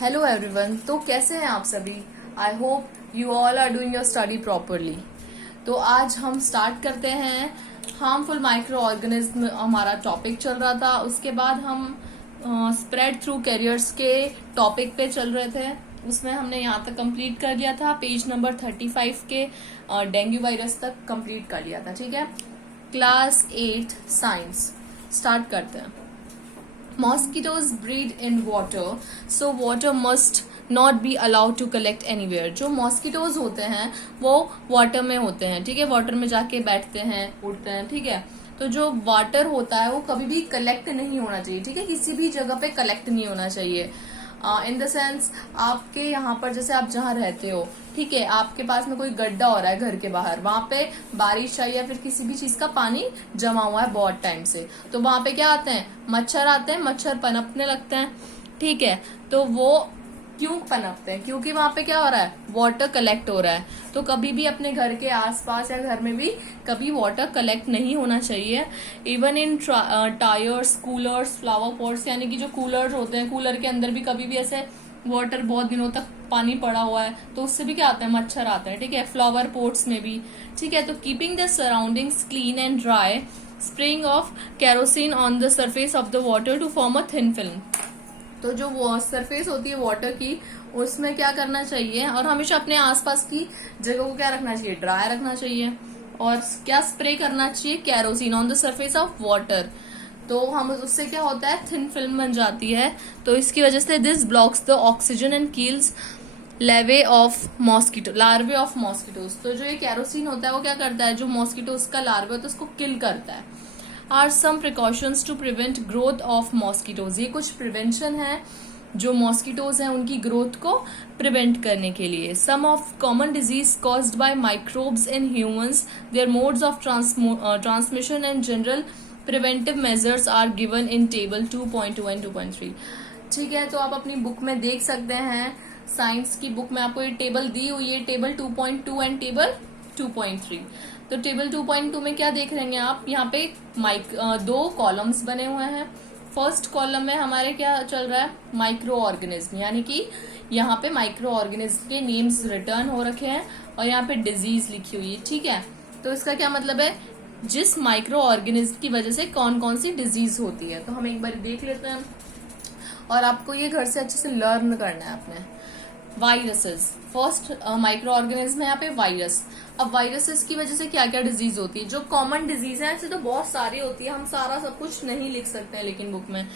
Hello everyone. तो कैसे हैं आप सभी? I hope you all are doing your study properly. तो आज हम स्टार्ट करते हैं। हार्मफुल माइक्रो ऑर्गेनिज्म हमारा टॉपिक चल रहा था, उसके बाद हम स्प्रेड थ्रू कैरियर्स के टॉपिक पे चल रहे थे। उसमें हमने यहाँ तक कंप्लीट कर लिया था, पेज नंबर 35 के डेंगू वायरस तक कंप्लीट कर लिया था। ठीक है, क्लास 8 साइंस स्टार्ट करते हैं। Mosquitoes breed in water, so water must not be allowed to collect anywhere. जो मॉस्किटोज होते हैं वो वाटर में होते हैं। ठीक है, वाटर में जाके बैठते हैं, उड़ते हैं। ठीक है, तो जो वाटर होता है वो कभी भी कलेक्ट नहीं होना चाहिए। ठीक है, किसी भी जगह पे कलेक्ट नहीं होना चाहिए। इन द सेंस आपके यहाँ पर जैसे आप जहाँ रहते हो, ठीक है, आपके पास में कोई गड्ढा हो रहा है घर के बाहर, वहां पे बारिश आई या फिर किसी भी चीज का पानी जमा हुआ है बहुत टाइम से, तो वहां पे क्या आते हैं? मच्छर आते हैं, मच्छर पनपने लगते हैं। ठीक है, तो वो क्यों पनपते हैं? क्योंकि वहां पे क्या हो रहा है? वाटर कलेक्ट हो रहा है। तो कभी भी अपने घर के आसपास या घर में भी कभी वाटर कलेक्ट नहीं होना चाहिए। Even in tyres, coolers, flower pots, यानी कि जो कूलर होते हैं, कूलर के अंदर भी कभी भी ऐसे वाटर बहुत दिनों तक पानी पड़ा हुआ है तो उससे भी क्या आते हैं? मच्छर आते हैं। ठीक है, फ्लावर पोट्स में भी। ठीक है, तो keeping the surroundings clean and dry, spraying of kerosene on the surface of the water to form a thin film. तो जो वो सरफेस होती है वाटर की, उसमें क्या करना चाहिए? और हमेशा अपने आसपास की जगह को क्या रखना चाहिए? ड्राई रखना चाहिए। और क्या स्प्रे करना चाहिए? Kerosene on the surface of water. तो हम उससे क्या होता है? थिन फिल्म बन जाती है। तो इसकी वजह से this blocks the oxygen and kills larvae of mosquitoes. तो जो ये केरोसिन होता है वो क्या करता है? जो मॉस्किटोज का लार्वा होता है उसको किल करता है। Are some precautions to prevent growth of mosquitoes. ये कुछ प्रिवेंशन है जो मॉस्किटोज हैं उनकी ग्रोथ को प्रिवेंट करने के लिए। Some of common disease caused by microbes in humans, their modes of transmission and general preventive measures are given in table 2.2 and 2.3। ठीक है, तो आप अपनी बुक में देख सकते हैं, साइंस की बुक में आपको ये टेबल दी हुई है, टेबल 2.2 एंड टेबल 2.3। तो टेबल 2.2 में क्या देख रहे हैं आप? यहाँ पे दो कॉलम्स बने हुए हैं। फर्स्ट कॉलम में हमारे क्या चल रहा है? माइक्रो ऑर्गेनिज्म, यानी कि यहाँ पे माइक्रो ऑर्गेनिज्म के नेम्स रिटर्न हो रखे हैं और यहाँ पे डिजीज लिखी हुई है। ठीक है, तो इसका क्या मतलब है? जिस माइक्रो ऑर्गेनिज्म की वजह से कौन कौन सी डिजीज होती है, तो हम एक बार देख लेते हैं और आपको ये घर से अच्छे से लर्न करना है आपने। वायरसेस, फर्स्ट माइक्रो ऑर्गेनिज्म है यहाँ पे वायरस। अब वायरसेस की वजह से क्या क्या डिजीज होती है? जो कॉमन डिजीज है ऐसे तो बहुत सारी होती है, हम सारा सब कुछ नहीं लिख सकते हैं लेकिन बुक में,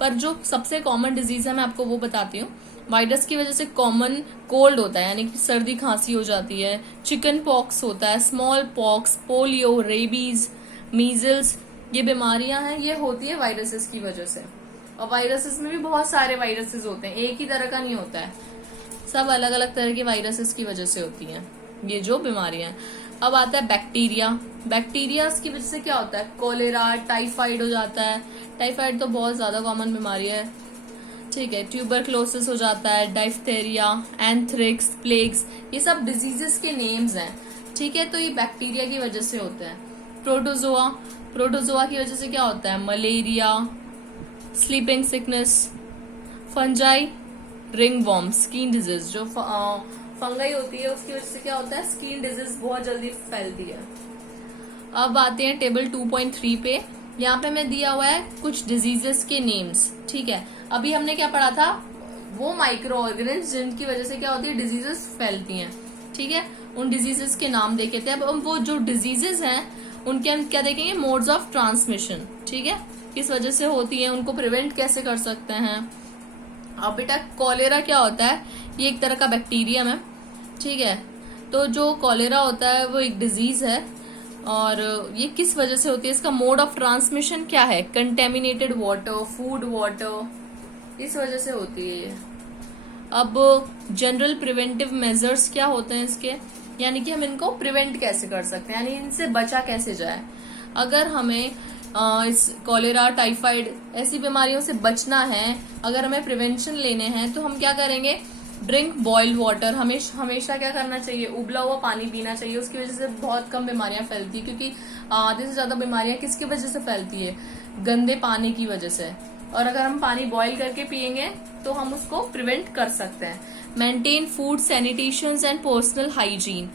पर जो सबसे कॉमन डिजीज है मैं आपको वो बताती हूँ। वायरस की वजह से कॉमन कोल्ड होता है, यानी कि सर्दी खांसी हो जाती है। चिकन पॉक्स होता है, small pox, polio, rabies, measles, ये बीमारियां हैं, ये होती है वायरसेस की वजह से। और वायरसेस में भी बहुत सारे वायरसेस होते हैं, एक ही तरह का नहीं होता है, सब अलग अलग तरह के वायरसेस की वजह से होती हैं ये जो बीमारियां। अब आता है बैक्टीरिया। बैक्टीरिया की वजह से क्या होता है? कोलेरा, टाइफाइड हो जाता है। टाइफाइड तो बहुत ज्यादा कॉमन बीमारी है। ठीक है, ट्यूबरक्लोसिस हो जाता है, डाइफ्थेरिया, एंथ्रिक्स, प्लेग्स, ये सब डिजीजेस के नेम्स हैं। ठीक है, तो ये बैक्टीरिया की वजह से होते हैं। प्रोटोजोआ, प्रोटोजोआ की वजह से क्या होता है? Malaria, sleeping sickness, fungi, ringworm, skin disease, जो फंगाई होती है उसकी वजह से क्या होता है? स्किन डिजीज बहुत जल्दी फैलती है। अब आते हैं टेबल 2.3 पे। यहाँ पे मैं दिया हुआ है कुछ डिजीजेस के नेम्स। ठीक है, अभी हमने क्या पढ़ा था? वो माइक्रो ऑर्गेनिज्म जिनकी वजह से क्या होती है? डिजीजेस फैलती हैं। ठीक है, उन डिजीजेस के नाम देखे थे। अब वो जो डिजीजेस हैं उनके हम क्या देखेंगे? Modes of transmission. ठीक है, किस वजह से होती है, उनको प्रिवेंट कैसे कर सकते हैं। अब बेटा कॉलेरा क्या होता है? ये एक तरह का बैक्टीरियम है। ठीक है, तो जो कॉलेरा होता है वो एक डिजीज है और ये किस वजह से होती है? इसका मोड ऑफ ट्रांसमिशन क्या है? कंटेमिनेटेड वाटर, फूड वाटर, इस वजह से होती है ये। अब जनरल प्रिवेंटिव मेजर्स क्या होते हैं इसके, यानी कि हम इनको प्रिवेंट कैसे कर सकते हैं, यानी इनसे बचा कैसे जाए। अगर हमें इस कॉलेरा, टाइफाइड ऐसी बीमारियों से बचना है, अगर हमें प्रिवेंशन लेने हैं, तो हम क्या करेंगे? Drink boiled water. हमेशा क्या करना चाहिए? उबला हुआ पानी पीना चाहिए। उसकी वजह से बहुत कम बीमारियां फैलती है, क्योंकि आधे से ज्यादा बीमारियां किसकी वजह से फैलती है? गंदे पानी की वजह से। और अगर हम पानी बॉईल करके पियेंगे तो हम उसको प्रिवेंट कर सकते हैं। Maintain food sanitation and personal hygiene.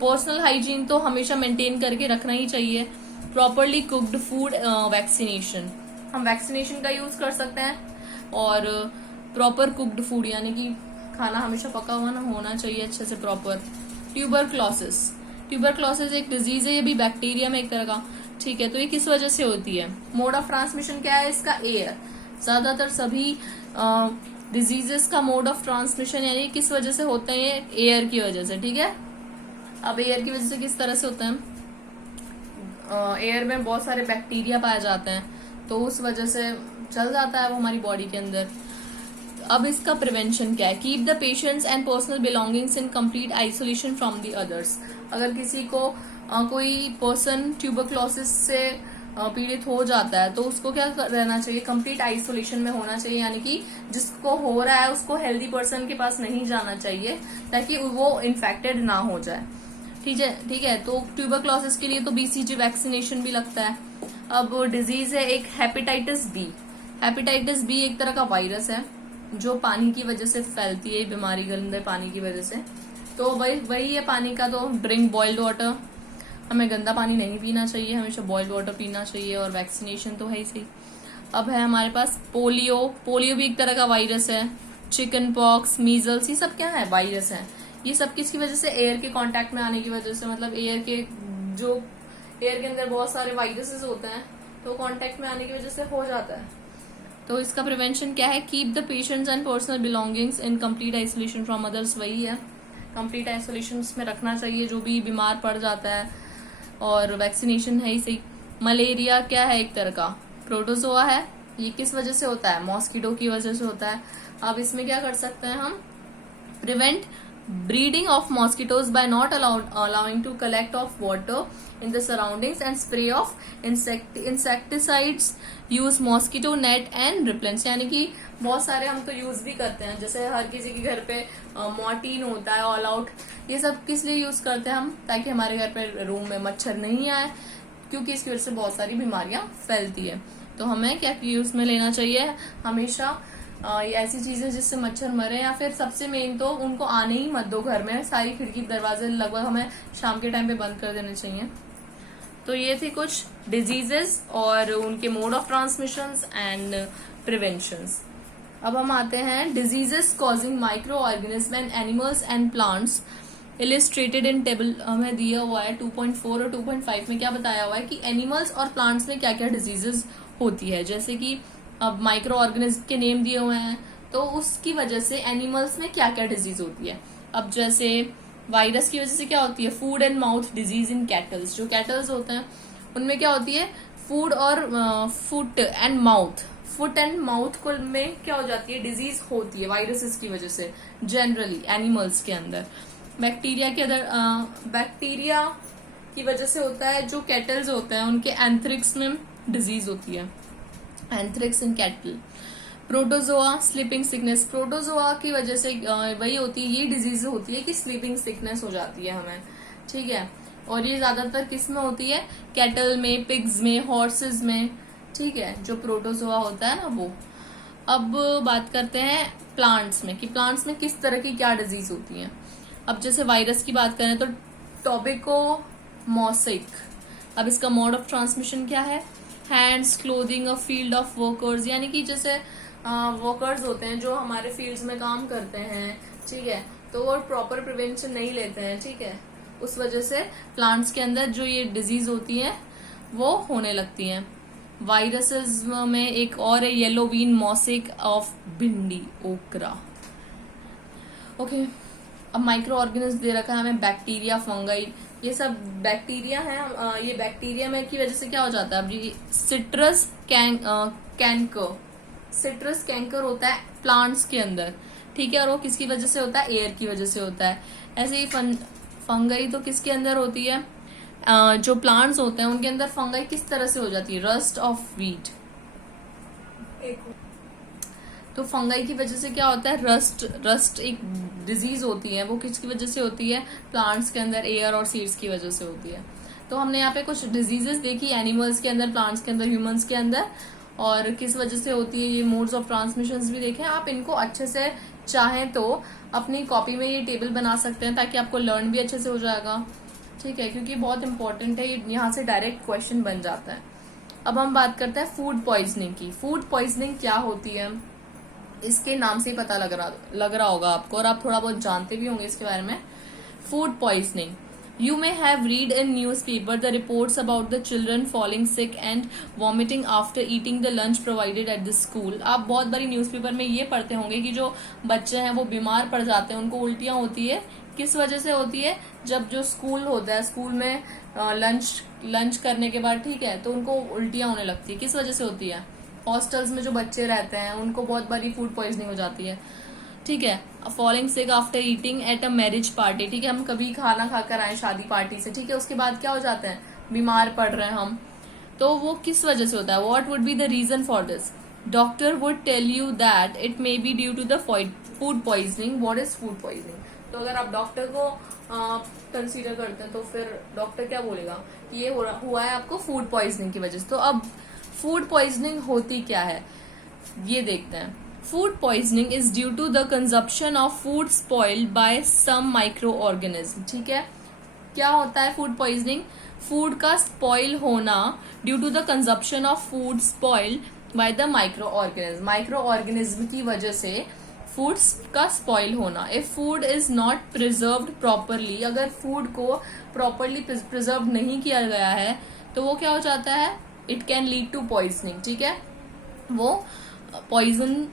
Personal hygiene तो हमेशा मेंटेन करके रखना ही चाहिए। प्रॉपरली कुक्ड फूड वैक्सीनेशन, हम वैक्सीनेशन का यूज कर सकते हैं। और प्रॉपर कुक्ड फूड यानी कि खाना हमेशा पका हुआ ना होना चाहिए अच्छे से प्रॉपर। ट्यूबरक्लोसिस, ट्यूबरक्लोसिस एक डिजीज है, ये भी बैक्टीरिया में एक तरह का, ठीक है। तो ये किस वजह से होती है? मोड ऑफ ट्रांसमिशन क्या है इसका? एयर। ज्यादातर सभी डिजीजेस का मोड ऑफ ट्रांसमिशन यानी किस वजह से होते हैं? एयर की वजह से, ठीक है। अब एयर की वजह से किस तरह से होता है? एयर में बहुत सारे बैक्टीरिया पाए जाते हैं, तो उस वजह से चल जाता है वो हमारी बॉडी के अंदर। अब इसका प्रिवेंशन क्या है? Keep the patients and personal belongings in complete isolation from the others. अगर किसी को कोई पर्सन ट्यूबरक्लोसिस से पीड़ित हो जाता है तो उसको क्या रहना चाहिए? कंप्लीट आइसोलेशन में होना चाहिए, यानी कि जिसको हो रहा है उसको हेल्दी पर्सन के पास नहीं जाना चाहिए ताकि वो इन्फेक्टेड ना हो जाए, ठीक है। तो ट्यूबरक्लोसिस के लिए तो बीसीजी वैक्सीनेशन भी लगता है। अब डिजीज है एक हेपेटाइटिस बी। हेपेटाइटिस बी एक तरह का वायरस है जो पानी की वजह से फैलती है, बीमारी गंदे पानी की वजह से। तो वही है पानी का। तो ड्रिंक बॉइल्ड वाटर, हमें गंदा पानी नहीं पीना चाहिए, हमेशा बॉइल्ड वाटर पीना चाहिए। और वैक्सीनेशन तो है ही सही। अब है हमारे पास पोलियो। पोलियो भी एक तरह का वायरस है। चिकन पॉक्स, मीजल्स, ये सब क्या है? वायरस है। ये सब किसकी वजह से? एयर के कांटेक्ट में आने की वजह से, मतलब एयर के अंदर बहुत सारे वायरसेस होते हैं तो कांटेक्ट में आने की वजह से हो जाता है। तो इसका प्रिवेंशन क्या है? Keep the patients and personal belongings in complete isolation from others, वही है, कंप्लीट आइसोलेशन में रखना चाहिए जो भी बीमार पड़ जाता है। और वैक्सीनेशन है ही सही। मलेरिया क्या है? एक तरह का प्रोटोजोआ है। ये किस वजह से होता है? मॉस्किटो की वजह से होता है। अब इसमें क्या कर सकते हैं हम? Prevent breeding of mosquitoes by not allowing to collect of water in the surroundings and spray of insecticides, use mosquito net and repellents। यानी कि बहुत सारे हम तो यूज भी करते हैं, जैसे हर किसी के घर पे मॉर्टीन होता है, ऑल आउट, ये सब किस लिए यूज करते हैं हम? ताकि हमारे घर पे रूम में मच्छर नहीं आए, क्योंकि इसकी वजह से बहुत सारी बीमारियां फैलती है। तो हमें क्या यूज में लेना चाहिए? हमेशा ऐसी चीजें जिससे मच्छर मरे, या फिर सबसे मेन तो उनको आने ही मत दो घर में। सारी खिड़की दरवाजे लगभग हमें शाम के टाइम पे बंद कर देने चाहिए। तो ये थी कुछ डिजीजेस और उनके mode of transmission and preventions. अब हम आते हैं diseases causing micro organism and animals and plants, illustrated in table हमें दिया हुआ है 2.4 और 2.5 में। क्या बताया हुआ है कि एनिमल्स और प्लांट्स में क्या क्या डिजीजेस होती है। जैसे कि अब माइक्रो ऑर्गेनिज्म के नेम दिए हुए हैं, तो उसकी वजह से एनिमल्स में क्या क्या डिजीज होती है। अब जैसे वायरस की वजह से क्या होती है? Food and mouth disease in kettles. जो कैटल्स होते हैं उनमें क्या होती है? फूड और foot and mouth, foot and mouth को में क्या हो जाती है? डिजीज होती है वायरसेस की वजह से जनरली एनिमल्स के अंदर। बैक्टीरिया के अंदर बैक्टीरिया की वजह से होता है। जो कैटल्स होते हैं उनके एंथ्रिक्स में डिजीज होती है, anthrax in cattle. Protozoa sleeping sickness, protozoa की वजह से वही होती है, ये डिजीज होती है कि स्लीपिंग सिकनेस हो जाती है हमें, ठीक है। और ये ज्यादातर किस में होती है? कैटल में, पिग्स में, हॉर्सेस में, ठीक है, जो प्रोटोजोआ होता है ना वो। अब बात करते हैं प्लांट्स में कि प्लांट्स में किस तरह की क्या डिजीज होती है। अब जैसे वायरस की बात करें तो टोबैको मॉसिक। अब इसका मोड ऑफ ट्रांसमिशन क्या है? Hands, clothing, a field of workers, यानी कि जैसे वर्कर्स होते हैं जो हमारे फील्ड्स में काम करते हैं, ठीक है, तो वो प्रॉपर प्रिवेंशन नहीं लेते हैं, ठीक है, उस वजह से प्लांट्स के अंदर जो ये डिजीज होती है वो होने लगती हैं। वायरसेस में एक और है येलो वीन मॉसिक ऑफ भिंडी ओकरा। ओके, अब माइक्रो ऑर्गेनिज्म दे रखा है हमें, बैक्टीरिया, फंगाई, ये सब बैक्टीरिया है। ये बैक्टीरिया में की वजह से क्या हो जाता है? अब ये सिट्रस कैंकर, सिट्रस कैंकर होता है प्लांट्स के अंदर, ठीक है, और वो किसकी वजह से होता है? एयर की वजह से होता है। ऐसे ही फंगाई तो किसके अंदर होती है? जो प्लांट्स होते हैं उनके अंदर फंगाई किस तरह से हो जाती है? Rust of wheat. तो फंगाई की वजह से क्या होता है? रस्ट एक डिजीज होती है, वो किसकी वजह से होती है? प्लांट्स के अंदर एयर और सीड्स की वजह से होती है। तो हमने यहाँ पे कुछ डिजीजेस देखी एनिमल्स के अंदर, प्लांट्स के अंदर, ह्यूमंस के अंदर, और किस वजह से होती है, ये मोड्स ऑफ ट्रांसमिशन भी देखें। आप इनको अच्छे से चाहें तो अपनी कॉपी में ये टेबल बना सकते हैं ताकि आपको लर्न भी अच्छे से हो जाएगा, ठीक है, क्योंकि बहुत इंपॉर्टेंट है, ये यहाँ से डायरेक्ट क्वेश्चन बन जाता है। अब हम बात करते हैं फूड पॉइजनिंग की। फूड पॉइजनिंग क्या होती है, इसके नाम से ही पता लग रहा होगा आपको, और आप थोड़ा बहुत जानते भी होंगे इसके बारे में। Food poisoning, you may have read in newspaper the reports about the children falling sick and vomiting after eating the lunch provided at the school। आप बहुत बारी न्यूज़पेपर में ये पढ़ते होंगे कि जो बच्चे हैं वो बीमार पड़ जाते हैं, उनको उल्टियां होती है। किस वजह से होती है, जब जो स्कूल होता है, स्कूल में लंच करने के बाद, ठीक है, तो उनको उल्टियां होने लगती है। किस वजह से होती है, हॉस्टल्स में जो बच्चे रहते हैं उनको बहुत बारी फूड पॉइजनिंग हो जाती है, ठीक है। Falling sick after eating at a marriage party, ठीक है, हम कभी खाना खाकर आए शादी पार्टी से, ठीक है, उसके बाद क्या हो जाते हैं, बीमार पड़ रहे हैं हम, तो वो किस वजह से होता है, what would be the reason for this. Doctor would tell you that it may be due to the food poisoning. What is food poisoning, तो अगर आप डॉक्टर को कंसीडर करते हैं तो फिर डॉक्टर क्या बोलेगा कि ये हुआ है आपको फूड पॉइजनिंग की वजह से। तो अब फूड पॉइजनिंग होती क्या है ये देखते हैं। Food poisoning is due to the consumption of food spoiled by some micro organism, ठीक है। क्या होता है फूड पॉइजनिंग, फूड का स्पॉइल होना due to the consumption of food spoiled by the micro organism. Micro organism की वजह से फूड का स्पॉइल होना। If food is not preserved properly, अगर फूड को प्रॉपरली प्रिजर्व नहीं किया गया है तो वो क्या हो जाता है, it can lead to poisoning, ठीक है, वो पॉइजन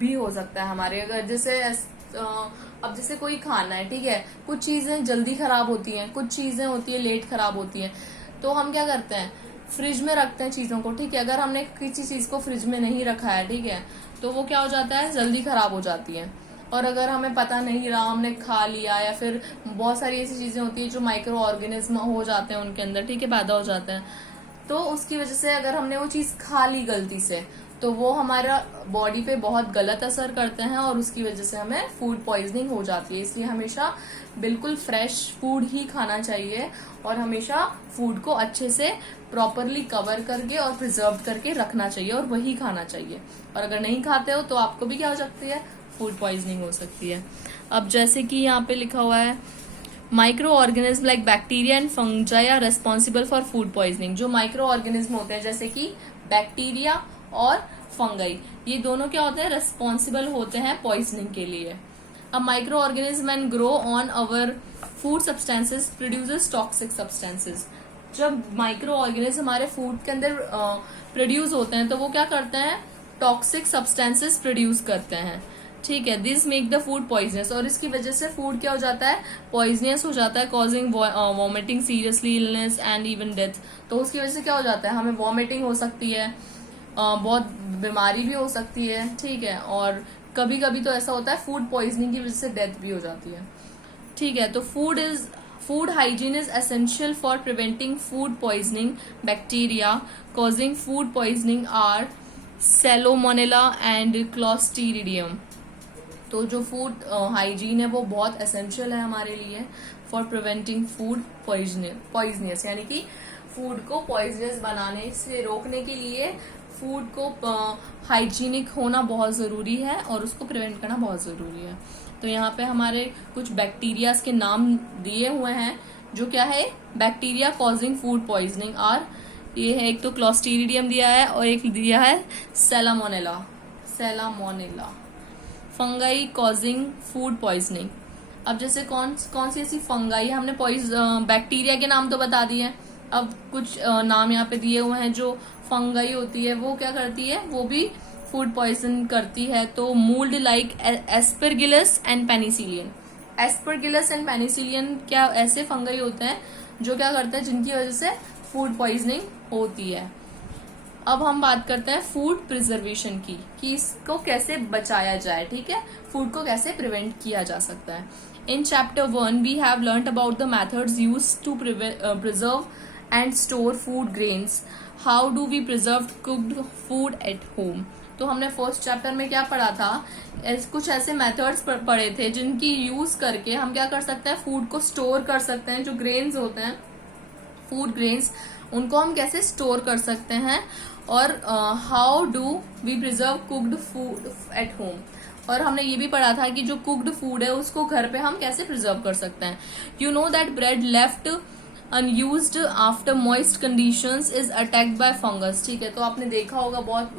भी हो सकता है हमारे। अगर जैसे अब जैसे कोई खाना है, ठीक है, कुछ चीजें जल्दी खराब होती हैं, कुछ चीजें होती है लेट खराब होती हैं, तो हम क्या करते हैं, फ्रिज में रखते हैं चीजों को, ठीक है। अगर हमने किसी चीज को फ्रिज में नहीं रखा है, ठीक है, तो वो क्या हो जाता है, जल्दी खराब हो जाती है। और अगर हमें पता नहीं रहा, हमने खा लिया, या फिर बहुत सारी ऐसी चीजें होती है जो माइक्रो ऑर्गेनिज्म हो जाते हैं उनके अंदर, ठीक है, पैदा हो जाते हैं, तो उसकी वजह से अगर हमने वो चीज खा ली गलती से तो वो हमारा बॉडी पे बहुत गलत असर करते हैं और उसकी वजह से हमें फूड पॉइजनिंग हो जाती है। इसलिए हमेशा बिल्कुल फ्रेश फूड ही खाना चाहिए और हमेशा फूड को अच्छे से प्रॉपरली कवर करके और प्रिजर्व करके रखना चाहिए और वही खाना चाहिए। और अगर नहीं खाते हो तो आपको भी क्या हो सकती है, फूड पॉइजनिंग हो सकती है। अब जैसे कि यहाँ पे लिखा हुआ है, micro organism like bacteria and fungi are responsible for food poisoning. जो माइक्रो ऑर्गेनिज्म होते हैं जैसे कि बैक्टीरिया और फंगाई, ये दोनों क्या होते हैं, रेस्पॉन्सिबल होते हैं पॉइजनिंग के लिए। अब micro organism and grow on our food substances produces toxic substances. जब माइक्रो ऑर्गेनिज्म हमारे फूड के अंदर प्रोड्यूस होते हैं तो वो क्या करते हैं, टॉक्सिक सब्सटेंसेस प्रोड्यूस करते हैं, ठीक है। This make the food poisonous, और इसकी वजह से फूड क्या हो जाता है, पॉइजनस हो जाता है, causing vomiting, seriously illness and even death. तो उसकी वजह से क्या हो जाता है, हमें वॉमिटिंग हो सकती है, बहुत बीमारी भी हो सकती है, ठीक है, और कभी कभी तो ऐसा होता है फूड पॉइजनिंग की वजह से डेथ भी हो जाती है, ठीक है। तो food hygiene is essential for preventing food poisoning. Bacteria causing food poisoning are salmonella and clostridium. तो जो फूड हाइजीन है वो बहुत एसेंशियल है हमारे लिए फॉर प्रिवेंटिंग फूड पॉइजनियस, यानी कि फूड को पॉइजनस बनाने से रोकने के लिए फूड को हाइजीनिक होना बहुत जरूरी है और उसको प्रिवेंट करना बहुत जरूरी है। तो यहाँ पे हमारे कुछ बैक्टीरियाज के नाम दिए हुए हैं, जो क्या है, bacteria causing food poisoning are, ये है, एक तो क्लोस्ट्रीडियम दिया है और एक दिया है salmonella. Fungi causing food poisoning. अब जैसे कौन सी ऐसी फंगाई, हमने बैक्टीरिया के नाम तो बता दिए, अब कुछ नाम यहाँ पे दिए हुए हैं। जो फंगाई होती है वो क्या करती है, वो भी फूड पॉइजन करती है। तो mould like aspergillus and penicillium. Aspergillus and penicillium क्या ऐसे फंगाई होते हैं जो क्या करते हैं, जिनकी वजह से फूड पॉइजनिंग होती है। अब हम बात करते हैं फूड प्रिजर्वेशन की, कि इसको कैसे बचाया जाए, ठीक है, फूड को कैसे प्रिवेंट किया जा सकता है। In chapter 1 we have learned about the methods used to preserve and store food grains. How do we preserve cooked food at home. तो हमने फर्स्ट चैप्टर में क्या पढ़ा था, कुछ ऐसे मेथड्स पढ़े थे जिनकी यूज करके हम क्या कर सकते हैं, फूड को स्टोर कर सकते हैं। जो ग्रेन्स होते हैं, फूड ग्रेन्स, उनको हम कैसे स्टोर कर सकते हैं और how do we preserve cooked food at home. और हमने ये भी पढ़ा था कि जो कुक्ड फूड है उसको घर पे हम कैसे प्रिजर्व कर सकते हैं। You know that bread left unused after moist conditions is attacked by fungus. ठीक है, तो आपने देखा होगा बहुत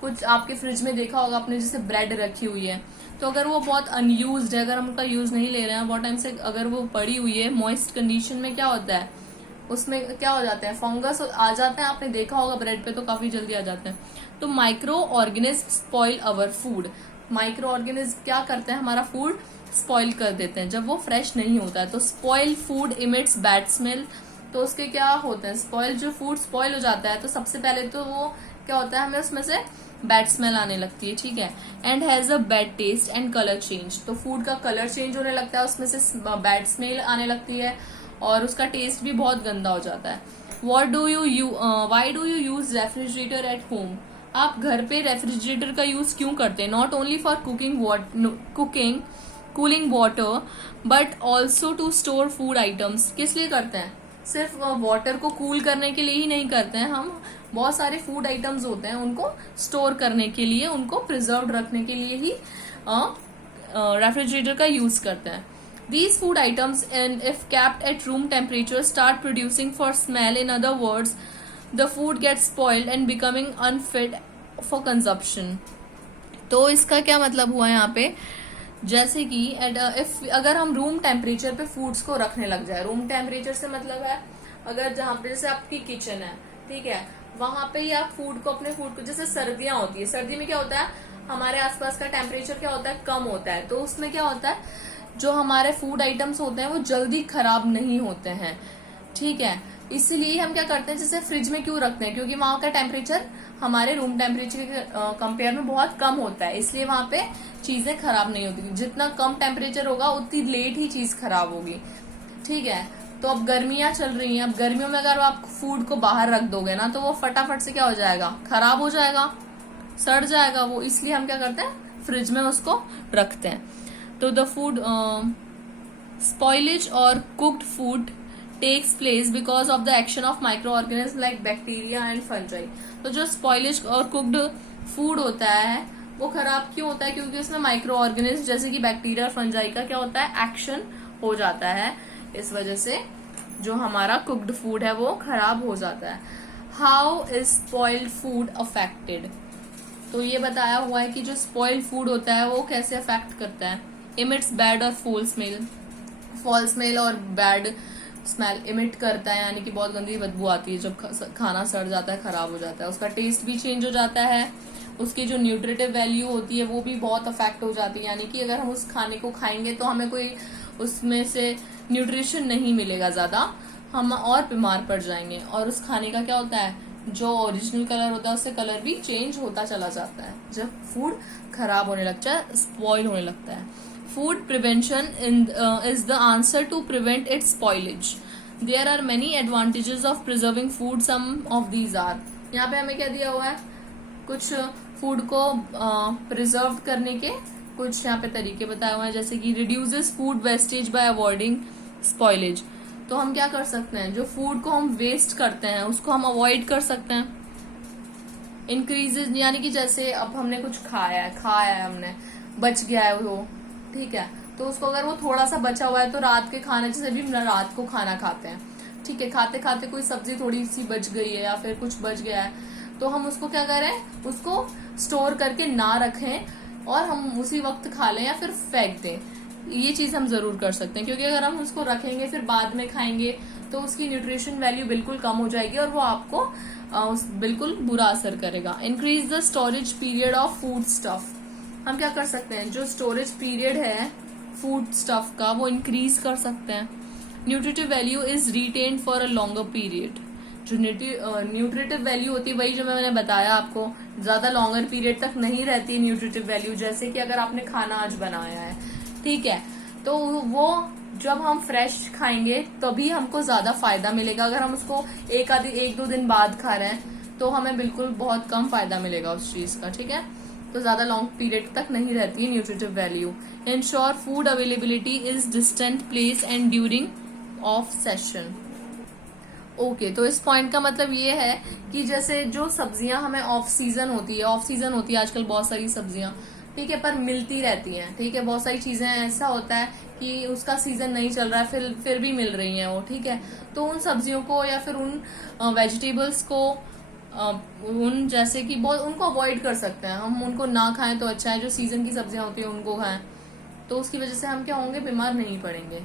कुछ आपके फ्रिज में देखा होगा आपने, जैसे ब्रेड रखी हुई है, तो अगर वो बहुत अनयूज्ड है, अगर हम उनका यूज नहीं ले रहे हैं बहुत टाइम से, अगर वो पड़ी हुई है मॉइस्ट कंडीशन में, क्या होता है उसमें, क्या हो जाते हैं, फंगस आ जाते हैं। आपने देखा होगा ब्रेड पे तो काफी जल्दी आ जाते हैं। तो micro organism spoil our food. Micro organism क्या करते हैं, हमारा फूड स्पॉइल कर देते हैं जब वो फ्रेश नहीं होता है। तो spoil food emits bad smell. तो उसके क्या होते हैं, स्पॉइल, जो फूड स्पॉइल हो जाता है तो सबसे पहले तो वो क्या होता है, हमें उसमें से बैड स्मेल आने लगती है। ठीक है, and has a bad taste and colour change. तो फूड का कलर चेंज होने लगता है, उसमें से बैड स्मेल आने लगती है और उसका टेस्ट भी बहुत गंदा हो जाता है। Why do you use refrigerator at home. आप घर पे रेफ्रिजरेटर का यूज क्यों करते हैं। Not only for cooking cooling water but also to store food items. किस लिए करते हैं, सिर्फ वाटर को कूल करने के लिए ही नहीं करते हैं हम, बहुत सारे फूड आइटम्स होते हैं उनको स्टोर करने के लिए, उनको प्रिजर्व रखने के लिए ही रेफ्रिजरेटर का यूज करते हैं। These food items, and if kept at room temperature, start producing for smell. In other words, the food gets spoiled and becoming unfit for consumption. तो इसका क्या मतलब हुआ यहाँ पे, जैसे कि अगर हम रूम टेम्परेचर पे फूड्स को रखने लग जाए, रूम टेम्परेचर से मतलब है अगर जहाँ पे जैसे आपकी किचन है, ठीक है, वहां पे ही आप फूड को जैसे सर्दियां होती है, सर्दी में क्या होता है, हमारे आसपास का टेम्परेचर क्या होता है, कम होता है, तो उसमें क्या होता है, जो हमारे फूड आइटम्स होते हैं वो जल्दी खराब नहीं होते हैं। ठीक है, इसलिए हम क्या करते हैं, जैसे फ्रिज में क्यों रखते हैं, क्योंकि वहां का टेम्परेचर हमारे रूम टेम्परेचर के कंपेयर में बहुत कम होता है, इसलिए वहां पे चीजें खराब नहीं होती। जितना कम टेम्परेचर होगा उतनी लेट ही चीज खराब होगी। ठीक है, तो अब गर्मियां चल रही हैं, अब गर्मियों में अगर आप फूड को बाहर रख दोगे ना तो वो फटाफट से क्या हो जाएगा, खराब हो जाएगा, सड़ जाएगा वो, इसलिए हम क्या करते हैं, फ्रिज में उसको रखते हैं। तो द फूड स्पॉइलेज और cooked food takes place because of the action of micro organism like bacteria and fungi. तो जो स्पॉइलेज और कुक्ड फूड होता है वो खराब क्यों होता है, क्योंकि उसमें माइक्रो ऑर्गेनिज्म जैसे कि बैक्टीरिया और फंजाई का क्या होता है, एक्शन हो जाता है, इस वजह से जो हमारा कुक्ड फूड है वो खराब हो जाता है। How is spoiled food affected. तो ये बताया हुआ है कि जो स्पॉइल्ड फूड होता है वो कैसे अफेक्ट करता है। इमिट्स बैड और फॉल स्मेल और बैड स्मेल इमिट करता है, यानी कि बहुत गंदी बदबू आती है जब खाना सड़ जाता है, खराब हो जाता है, उसका टेस्ट भी चेंज हो जाता है, उसकी जो न्यूट्रिटिव वैल्यू होती है वो भी बहुत अफेक्ट हो जाती है, यानी कि अगर हम उस खाने को खाएंगे तो हमें कोई उसमें से न्यूट्रिशन नहीं मिलेगा ज्यादा, हम और बीमार पड़ जाएंगे। और उस खाने का क्या होता है, जो ओरिजिनल कलर होता है उससे कलर भी चेंज होता चला जाता है जब फूड खराब होने लगता है, स्पॉइल होने लगता है। Food prevention is the answer to prevent its spoilage. There are many advantages of preserving food, some of these are. यहाँ पे हमें क्या दिया हुआ है, कुछ फूड को प्रिजर्व करने के कुछ यहाँ पे तरीके बताए हुए हैं, जैसे कि reduces food wastage bye avoiding spoilage. तो हम क्या कर सकते हैं, जो फूड को हम वेस्ट करते हैं उसको हम अवॉइड कर सकते हैं। इंक्रीजेज, यानी कि जैसे अब हमने कुछ खाया है हमने, बच गया है वो, ठीक है, तो उसको अगर वो थोड़ा सा बचा हुआ है तो रात के खाने, जैसे भी रात को खाना खाते हैं, ठीक है, खाते खाते कोई सब्जी थोड़ी सी बच गई है या फिर कुछ बच गया है, तो हम उसको क्या करें, उसको स्टोर करके ना रखें और हम उसी वक्त खा लें या फिर फेंक दें। ये चीज हम जरूर कर सकते हैं, क्योंकि अगर हम उसको रखेंगे फिर बाद में खाएंगे तो उसकी न्यूट्रिशन वैल्यू बिल्कुल कम हो जाएगी और वो आपको बिल्कुल बुरा असर करेगा। Increase the storage period of food stuff. हम क्या कर सकते हैं, जो स्टोरेज पीरियड है फूड स्टफ का वो इंक्रीज कर सकते हैं। Nutritive value is retained for a longer period. जो न्यूट्रिटिव वैल्यू होती है वही जो मैंने बताया आपको, ज्यादा लॉन्गर पीरियड तक नहीं रहती न्यूट्रिटिव वैल्यू। जैसे कि अगर आपने खाना आज बनाया है, ठीक है, तो वो जब हम फ्रेश खाएंगे तभी हमको ज्यादा फायदा मिलेगा। अगर हम उसको एक दो दिन बाद खा रहे हैं तो हमें बिल्कुल बहुत कम फायदा मिलेगा उस चीज का, ठीक है, तो ज्यादा लॉन्ग पीरियड तक नहीं रहती है nutritive value. Ensure food availability is distant place and during of session. Okay, तो इस पॉइंट का मतलब ये है कि जैसे जो सब्जियां हमें ऑफ सीजन होती है, ऑफ सीजन होती है आजकल बहुत सारी सब्जियां, ठीक है, पर मिलती रहती हैं, ठीक है, बहुत सारी चीजें ऐसा होता है कि उसका सीजन नहीं चल रहा है, फिर भी मिल रही हैं वो, ठीक है। तो उन सब्जियों को या फिर उन वेजिटेबल्स को उन जैसे कि बहुत उनको अवॉइड कर सकते हैं हम, उनको ना खाएं तो अच्छा है। जो सीजन की सब्जियां होती है उनको खाएं, तो उसकी वजह से हम क्या होंगे, बीमार नहीं पड़ेंगे।